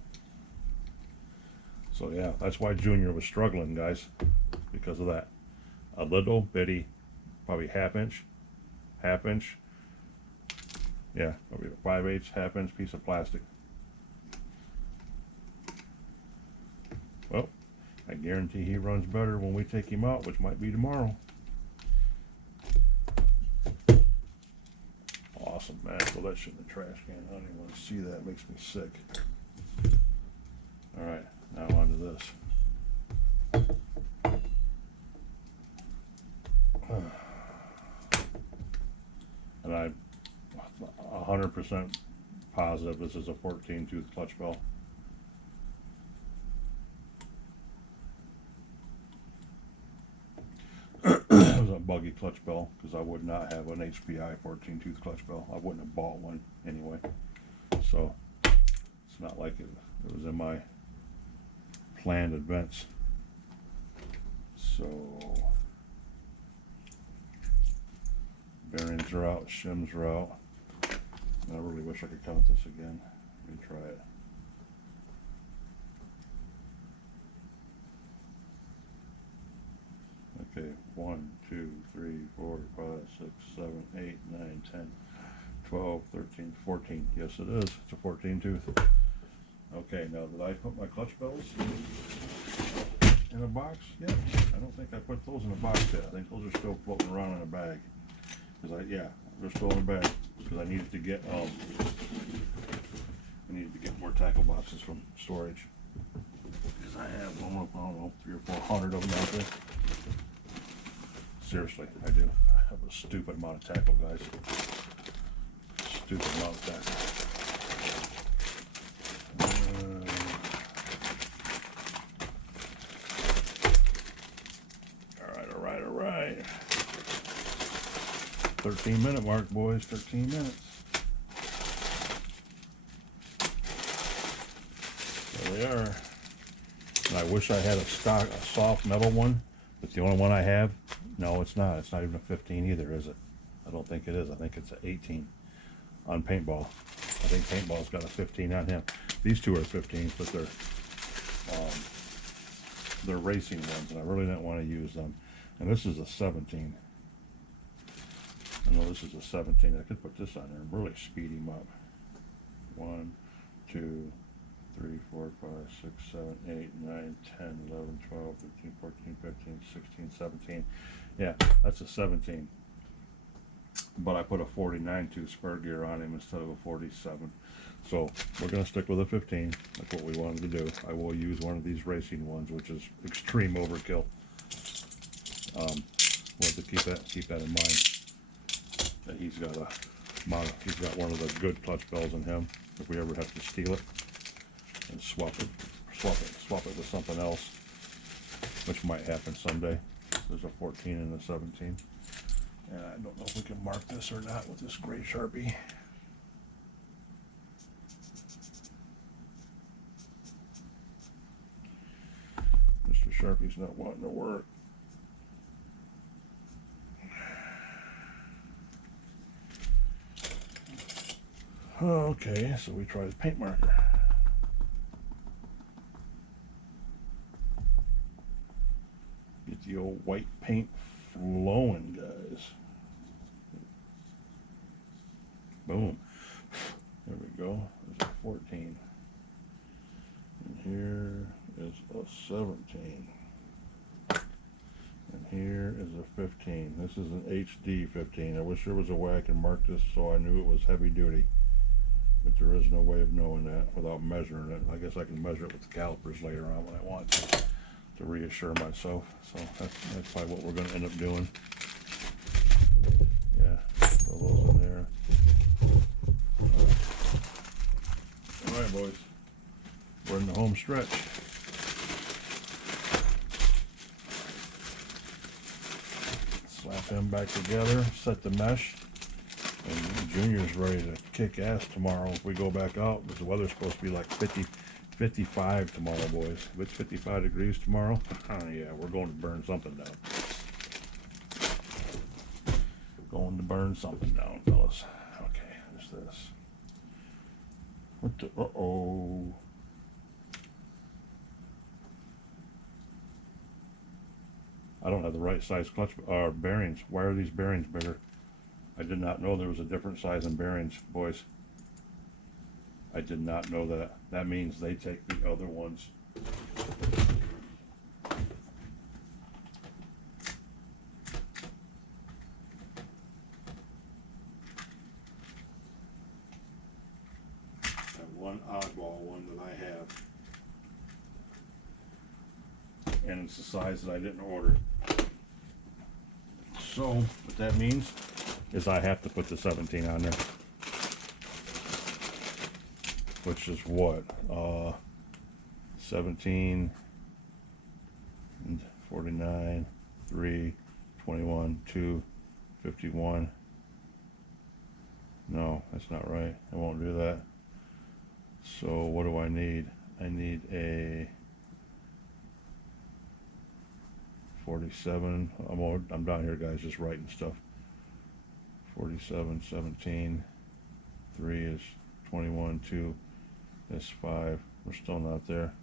So yeah, that's why Junior was struggling, guys, because of that. A little bitty, probably half inch, yeah, probably 5/8 half inch piece of plastic. Well, I guarantee he runs better when we take him out, which might be tomorrow. Awesome, man. Throw that shit in the trash can. I don't even want to see that. It makes me sick. All right, now on to this. And I'm 100% positive this is a 14-tooth clutch bell. It was a buggy clutch bell because I would not have an HPI 14-tooth clutch bell. I wouldn't have bought one anyway. So it's not like it was in my planned events. So bearings are out, shims are out. I really wish I could count this again. Let me try it. Okay, 1, 2, 3, 4, 5, 6, 7, 8, 9, 10, 12, 13, 14. Yes, it is. It's a 14 tooth. Okay, now did I put my clutch bells in a box? Yeah, I don't think I put those in a box yet. I think those are still floating around in a bag. Yeah, they're still in a bag because I needed to get more tackle boxes from storage. Because I have, I don't know, 300 or 400 of them out there. Seriously, I do. I have a stupid amount of tackle, guys. Stupid amount of tackle. All right. 13-minute mark, boys. 13 minutes. There we are. And I wish I had a soft metal one, but the only one I have, no, it's not. It's not even a 15 either, is it? I don't think it is. I think it's an 18 on paintball. I think paintball's got a 15 on him. These two are 15s, but they're racing ones, and I really didn't want to use them. And this is a 17. I know this is a 17. I could put this on there and really speed him up. 1, 2, 3, 4, 5, 6, 7, 8, 9, 10, 11, 12, 13, 14, 15, 16, 17. Yeah, that's a 17. But I put a 49 tooth spur gear on him instead of a 47. So we're going to stick with a 15. That's what we wanted to do. I will use one of these racing ones, which is extreme overkill. We'll have to keep that in mind. That he's got one of the good clutch bells in him. If we ever have to steal it and swap it with something else, which might happen someday. There's a 14 and a 17. And I don't know if we can mark this or not with this gray Sharpie. Mr. Sharpie's not wanting to work. Okay, so we try the paint marker. Get the old white paint flowing, guys. Boom. There we go. There's a 14. And here is a 17. And here is a 15. This is an HD 15. I wish there was a way I could mark this so I knew it was heavy duty. But there is no way of knowing that without measuring it. I guess I can measure it with the calipers later on when I want to reassure myself. So that's probably what we're going to end up doing. Yeah, throw those in there. All right, boys. We're in the home stretch. Slap them back together, set the mesh, and Junior's ready to kick ass tomorrow if we go back out, because the weather's supposed to be like 55 tomorrow, boys. If it's 55 degrees tomorrow, yeah, we're going to burn something down. Going to burn something down, fellas. Okay, there's this. What the, uh-oh. I don't have the right size clutch bearings. Why are these bearings bigger? I did not know there was a different size in bearings, boys. I did not know that. That means they take the other ones. That one oddball one that I have. And it's the size that I didn't order. So, what that means is I have to put the 17 on there. Which is what? 17, 49, 3, 21, 2, 51. No, that's not right. I won't do that. So, what do I need? I need a 47. I'm down here, guys, just writing stuff. 47, 17, 3 is 21, 2 is 5. We're still not there.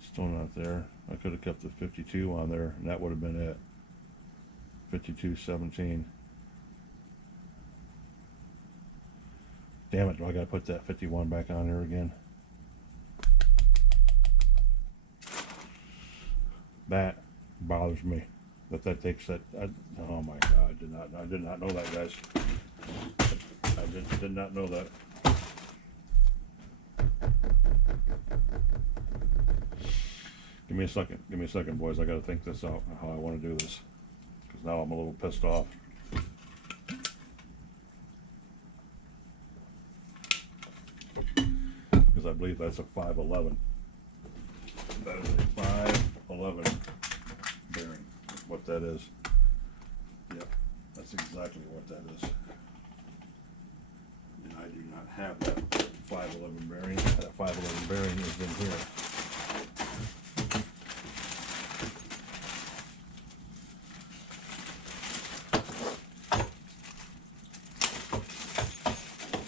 Still not there. I could have kept the 52 on there, and that would have been it. 52, 17. Damn it, do I gotta put that 51 back on there again? That bothers me. That takes that, oh my God, I did not know that, guys. I did not know that. Give me a second, boys. I gotta think this out, how I wanna do this. Because now I'm a little pissed off. Because I believe that's a 511. That is a 511 bearing. That's what that is. Yep, that's exactly what that is. And I do not have that 511 bearing. That 511 bearing is in here.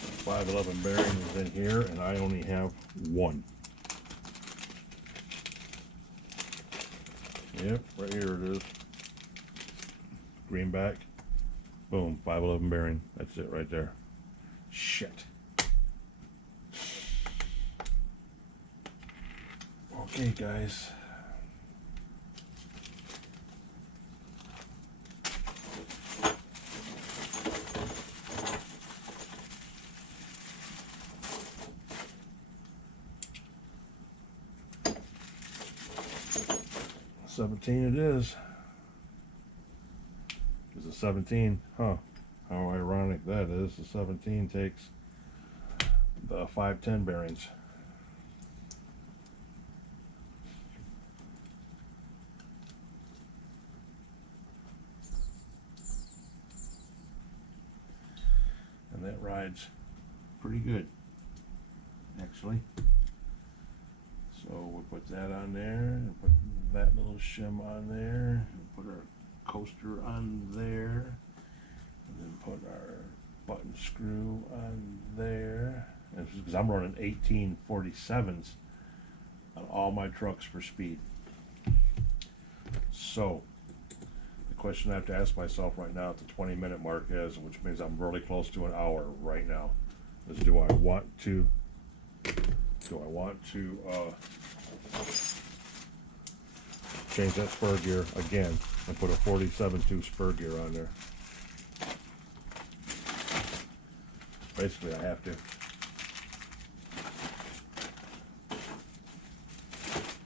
The 511 bearing is in here, and I only have one. Yep, right here it is. Greenback. Boom, 511 bearing. That's it right there. Shit. Okay, guys. $17 it is. Is it 17? Huh. How ironic that is. The 17 takes the 510 bearings. And that rides pretty good, actually. So we'll put that on there, and put that little shim on there, and put our coaster on there, and then put our button screw on there. Because I'm running 1847s on all my trucks for speed. So the question I have to ask myself right now at the 20-minute mark is, which means I'm really close to an hour right now, is do I want to Do I want to change that spur gear again and put a 47.2 spur gear on there? Basically, I have to.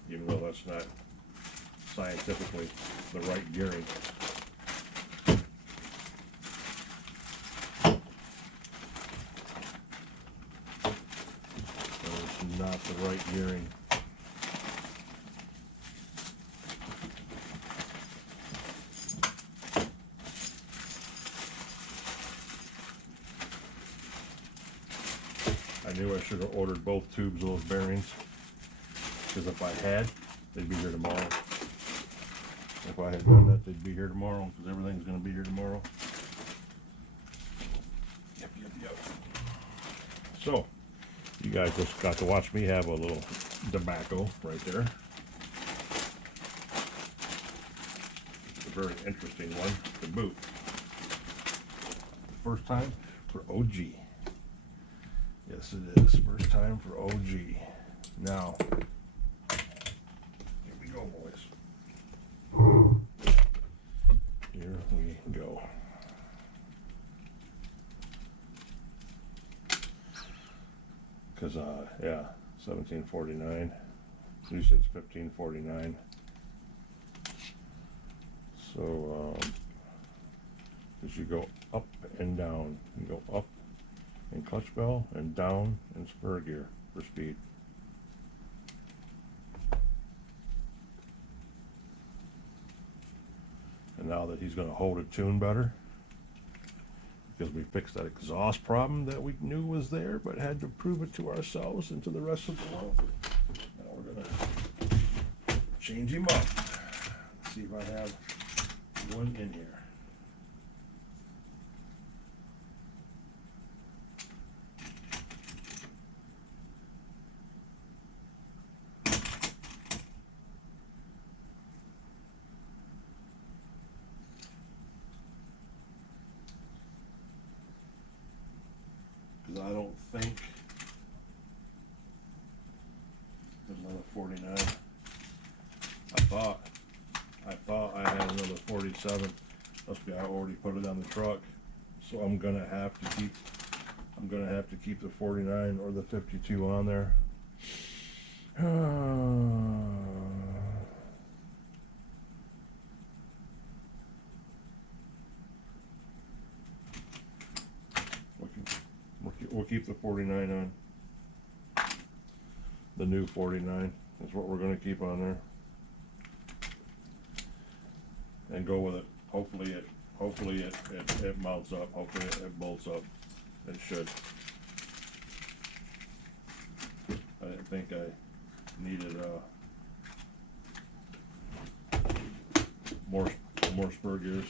Even though that's not scientifically the right gearing. It's not the right gearing. I knew I should have ordered both tubes of those bearings, because if I had, they'd be here tomorrow. If I had done that, they'd be here tomorrow, because everything's going to be here tomorrow. Yep. So, you guys just got to watch me have a little tobacco right there. It's a very interesting one to boot. First time for OG. Yes, it is. First time for OG. Now, here we go, boys. Here we go. Because, yeah, 1749. Usually it's 1549. So, as you go up and down, you go up in clutch bell and down in spur gear for speed. And now that he's going to hold it tune better, because we fixed that exhaust problem that we knew was there but had to prove it to ourselves and to the rest of the world. Now we're going to change him up. Let's see if I have one in here. I don't think there's another 49. I thought I had another 47. Must be I already put it on the truck. So I'm gonna have to keep the 49 or the 52 on there. We'll keep the 49 on. The new 49 is what we're going to keep on there, and go with it. Hopefully it mounts up. Hopefully it bolts up. It should. I didn't think I needed more spur gears.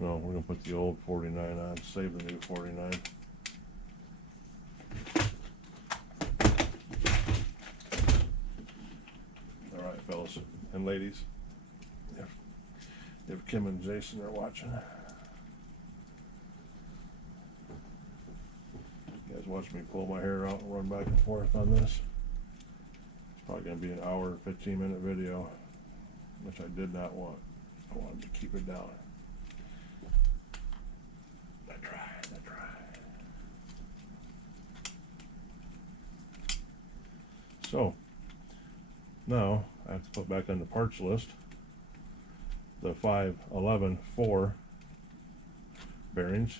No, we're going to put the old 49 on, save the new 49. All right, fellas and ladies, if Kim and Jason are watching, you guys watch me pull my hair out and run back and forth on this. It's probably going to be an hour and 15-minute video, which I did not want. I wanted to keep it down. I tried. So, now I have to put back on the parts list the 511-4 bearings.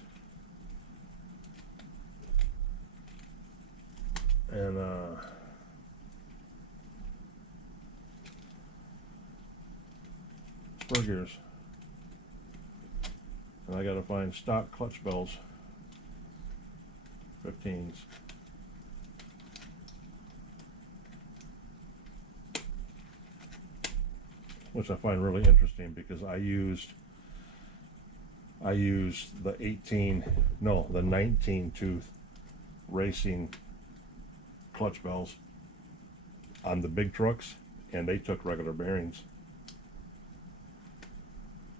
And spur gears. And I gotta find stock clutch bells, 15s. Which I find really interesting, because I used the 19 tooth racing clutch bells on the big trucks, and they took regular bearings.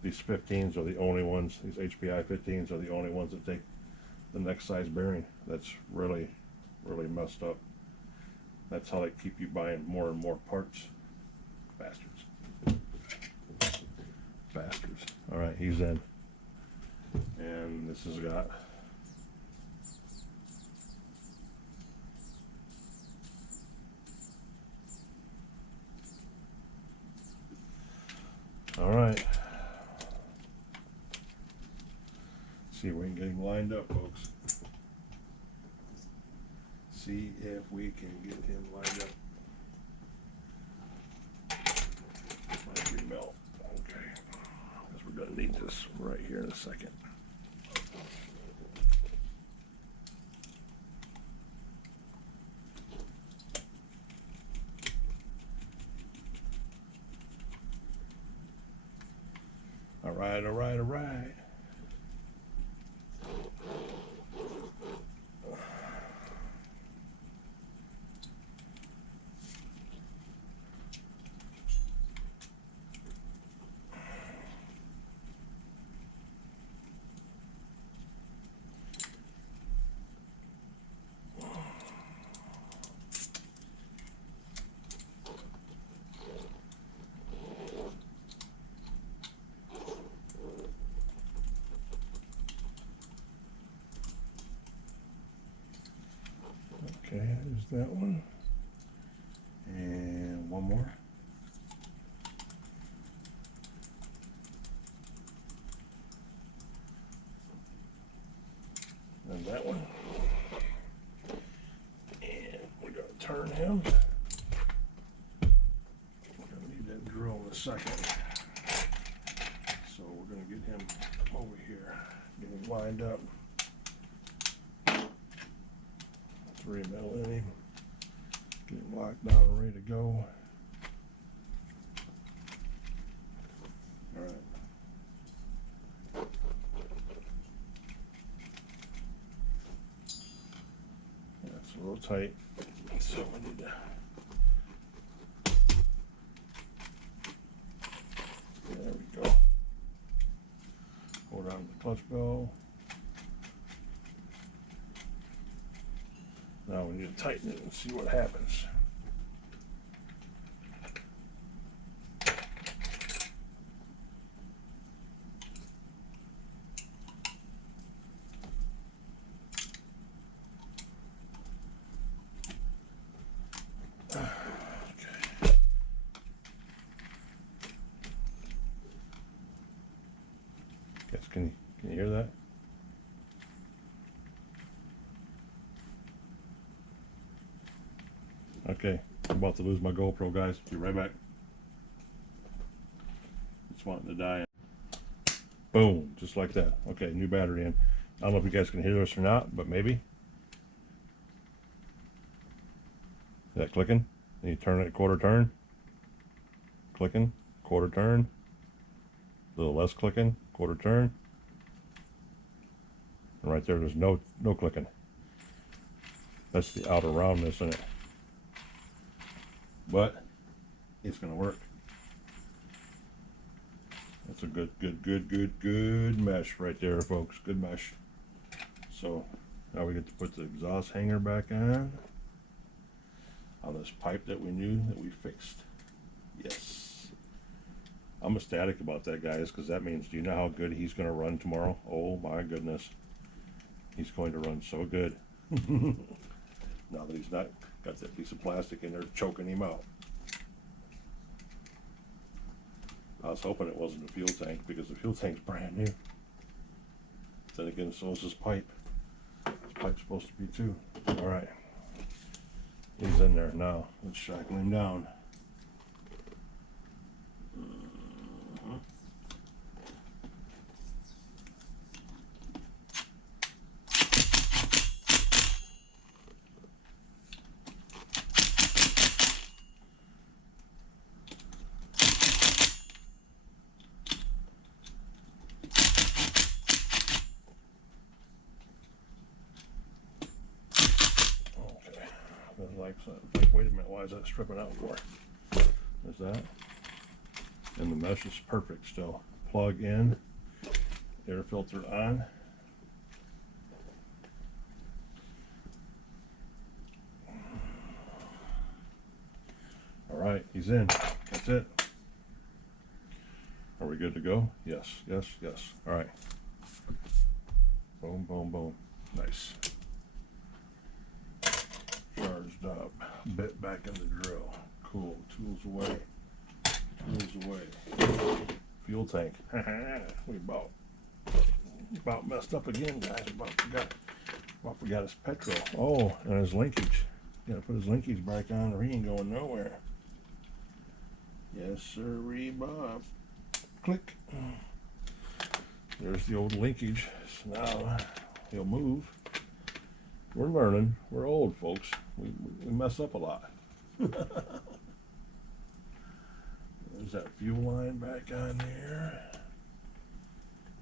these 15s are the only ones, these HPI 15s are the only ones that take the next size bearing. That's really, really messed up. That's how they keep you buying more and more parts. Bastards. Bastards. All right, he's in. And this has got all right. See if we can get him lined up, folks. See if we can get him lined up. Might remelt. Okay. Because we're going to need this right here in a second. All right, all right, all right. Okay, there's that one. And one more. And that one. And we're going to turn him. We're going to need that drill in a second. So we're going to get him over here, get him lined up. 3 metal in him. Get him locked down and ready to go. All right. That's a little tight, so we need to. There we go. Hold on to the clutch bell. Now we need to tighten it and see what happens. Okay. Guess can you hear that? Okay, I'm about to lose my GoPro, guys. Be right back. It's wanting to die. Boom, just like that. Okay, new battery in. I don't know if you guys can hear this or not, but maybe. Is that clicking? And you turn it quarter turn. Clicking, quarter turn. A little less clicking, quarter turn. And right there's no clicking. That's the outer roundness in it. But it's gonna work. That's a good mesh right there, folks. Good mesh. So now we get to put the exhaust hanger back on this pipe that we knew that we fixed. Yes. I'm ecstatic about that, guys, because that means, do you know how good he's gonna run tomorrow? Oh my goodness. He's going to run so good. Now that he's not got that piece of plastic in there choking him out. I was hoping it wasn't the fuel tank, because the fuel tank's brand new. Then again, so is this pipe. This pipe's supposed to be too. Alright. He's in there now. Let's shackle him down. Like, wait a minute, why is that stripping out for? There's that. And the mesh is perfect still. plug in, air filter on. All right, he's in. That's it. Are we good to go? Yes, yes, yes. All right. Boom, boom, boom. Nice. Charged up. Bit back in the drill. Cool. Tools away. Tools away. Fuel tank. We about messed up again, guys. About forgot his petrol. Oh, and his linkage. Gotta put his linkage back on or he ain't going nowhere. Yes, sirree, Bob. Click. There's the old linkage. So now he'll move. We're learning. We're old, folks. We mess up a lot. There's that fuel line back on there.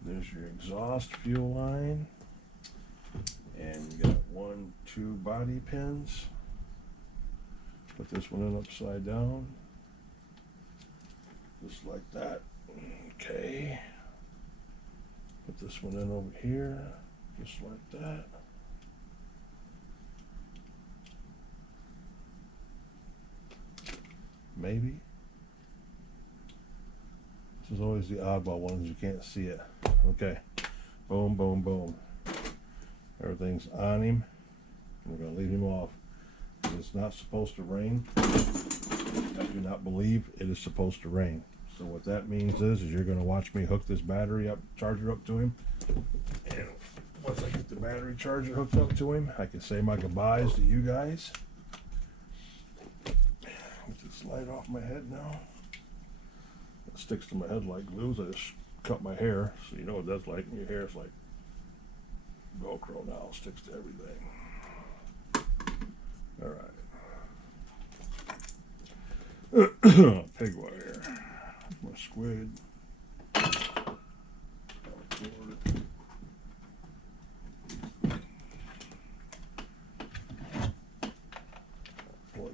There's your exhaust fuel line. And you got 1, 2 body pins. Put this one in upside down. Just like that. Okay. Put this one in over here. Just like that. Maybe. This is always the oddball ones. You can't see it. Okay. Boom, boom, boom. Everything's on him. We're going to leave him off. It's not supposed to rain. I do not believe it is supposed to rain. So what that means is you're going to watch me hook this battery up, charger up to him. And once I get the battery charger hooked up to him, I can say my goodbyes to you guys. Get this light off my head now. It sticks to my head like glue. So I just cut my hair. So you know what that's like. Your hair is like Velcro now. It sticks to everything. All right. Pig wire. My squid. Plug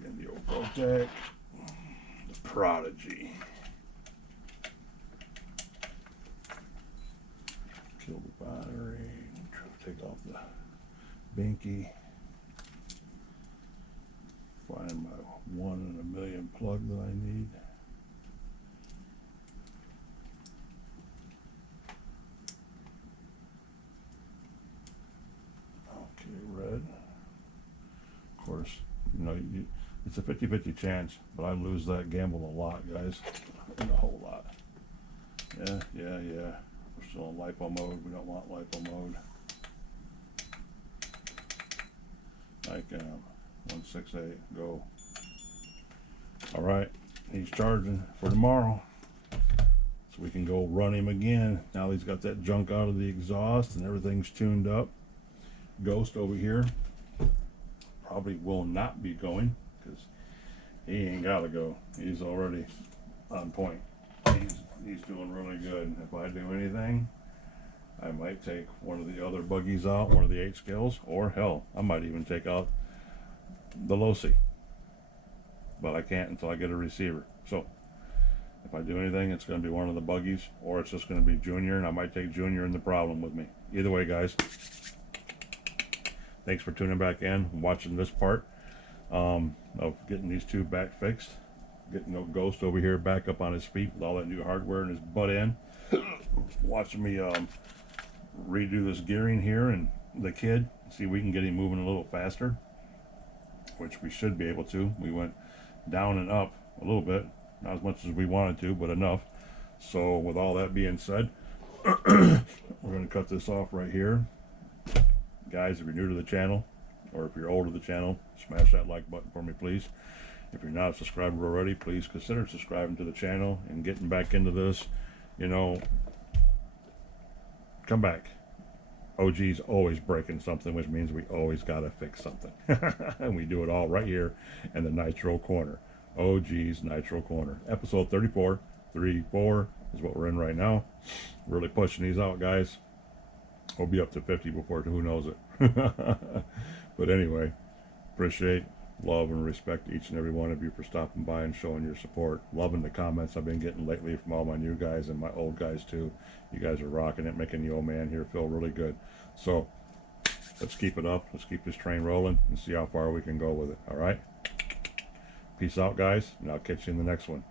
in the old Protec. The Prodigy. Kill the battery. Take off the binky. Find my 1 in a million plug that I need. Okay, red. Of course, you know, it's a 50-50 chance, but I lose that gamble a lot, guys. A whole lot. Yeah. We're still in lipo mode. We don't want lipo mode. Like 168, go. All right, he's charging for tomorrow, so we can go run him again. Now he's got that junk out of the exhaust and everything's tuned up. Ghost over here probably will not be going because he ain't gotta go. He's already on point. He's doing really good. If I do anything, I might take one of the other buggies out, one of the 8 scales, or hell, I might even take out the Losi. But I can't until I get a receiver. So if I do anything, it's going to be one of the buggies, or it's just going to be Junior, and I might take Junior and the problem with me. Either way, guys, thanks for tuning back in and watching this part of getting these 2 back fixed. Getting no Ghost over here back up on his feet with all that new hardware and his butt end. Watching me redo this gearing here and the kid. See if we can get him moving a little faster, which we should be able to. We went down and up a little bit, not as much as we wanted to, but enough. So with all that being said, we're going to cut this off right here. Guys, if you're new to the channel, or if you're old to the channel, smash that like button for me, please. If you're not a subscriber already, please consider subscribing to the channel and getting back into this. You know, come back. OG's always breaking something, which means we always got to fix something. And we do it all right here in the Nitro Corner. OG's Nitro Corner. Episode 34 is what we're in right now. Really pushing these out, guys. We'll be up to 50 before who knows it. But anyway, appreciate love and respect each and every one of you for stopping by and showing your support. Loving the comments I've been getting lately from all my new guys and my old guys too. You guys are rocking it, making the old man here feel really good. So let's keep it up. Let's keep this train rolling and see how far we can go with it. All right. Peace out, guys, and I'll catch you in the next one.